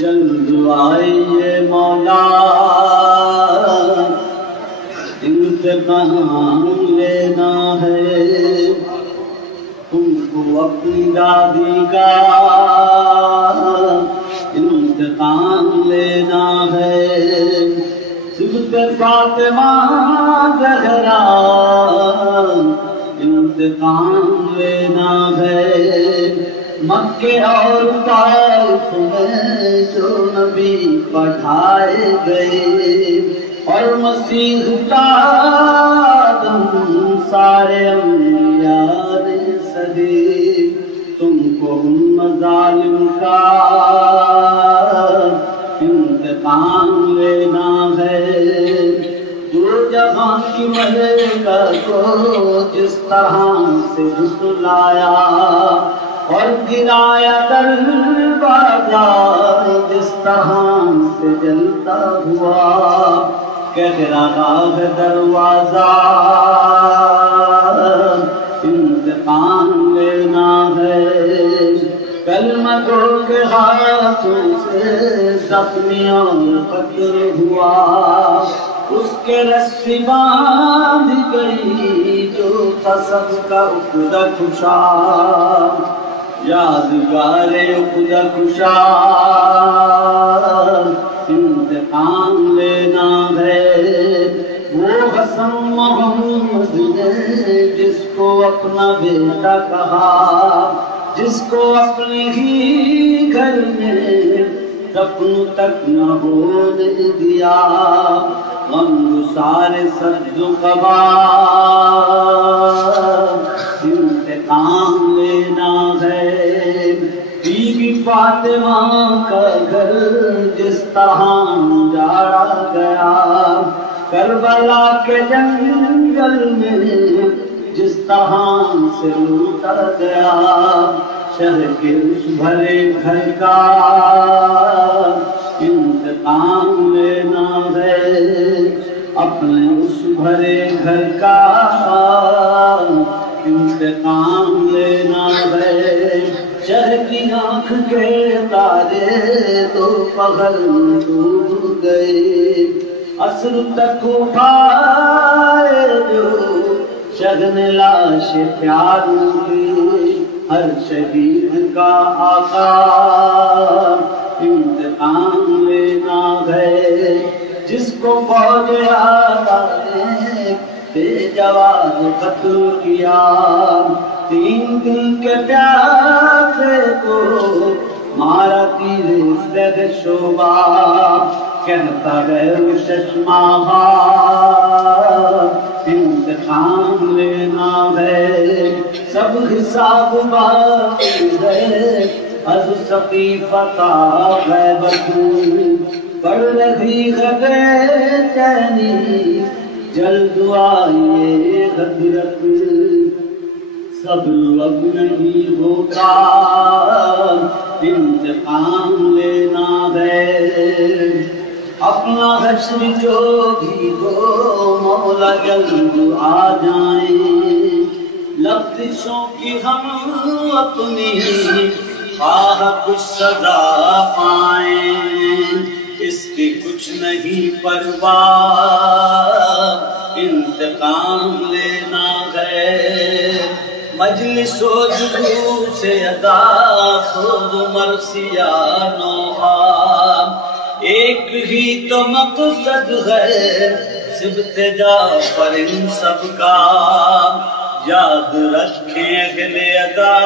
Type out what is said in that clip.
جلد آئیے مولا انتقام لینا ہے، تم کو اپنی دادی کا انتقام لینا ہے، صبح فاطمہ زہرا انتقام لینا ہے، مکے اور طائف میں جو نبی پٹھائے گئے اور مسیح کا دم سارے انبیاء نے سہے، تم کو ان مظالم کا انتقام لینا ہے، جو جہاں کی ملکہ کو جس طرح سے جھٹلایا اور گرایا دروازہ جس طرح سے جلتا ہوا، کہہ رہا ہے دروازہ انتقام لینا ہے، کلمہ گو کے ہاتھوں سے زخمی اور قتل ہوا، اس کے رسی باندھ گئی جو قسم کا عقدہ کشا، یادگار عقدہ کشا انتقام لینا ہے، وہ حسن محمد نے جس کو اپنا بیٹا کہا، جس کو اپنے ہی گھر میں دفن تک نہ ہونے دیا، غم سارے سبز و قبا انتقام لینا ہے، بیوی فاطمہ کا گھر جس طرح اجاڑا گیا، کربلا کے جنگل میں جس طرح سے لوٹا گیا، شہر کے اس بھرے گھر کا انتقام لینا ہے، اپنے اس بھرے گھر کا انتقام لینا ہے، شہر کی آنکھ کے تارے دوپہر ڈوب گئے، عصر تک اٹھائے جو شگن لاش پیاروں کی، ہر شہید کا آقا انتقام لینا ہے، جس کو فوج آقا نے بے جواب قتل کیا، 3 دن کے پیاسے کو مارا تیر زد شعبہ، کہتا ہے وہ ششماہا انتقام لینا ہے، سب حساب باقی ہے، از سقیفہ غیبت بڑھ رہی ہے بے چینی، جلد آئیے حضرت صبر اب نہیں ہوگا انتقام لینا ہے، اپنا حشر جو بھی ہو مولا جلد آ جائیں، لفظوں کی ہم اپنی خواہ کچھ سزا پائیں، اس کی کچھ نہیں پرواہ انتقام لینا ہے، مجلس و جلوس ادا خود مرثیہ نوحہ، ایک ہی تو مقصد ہے صبت جعفر ان سب کا، یاد رکھیں اہل ادا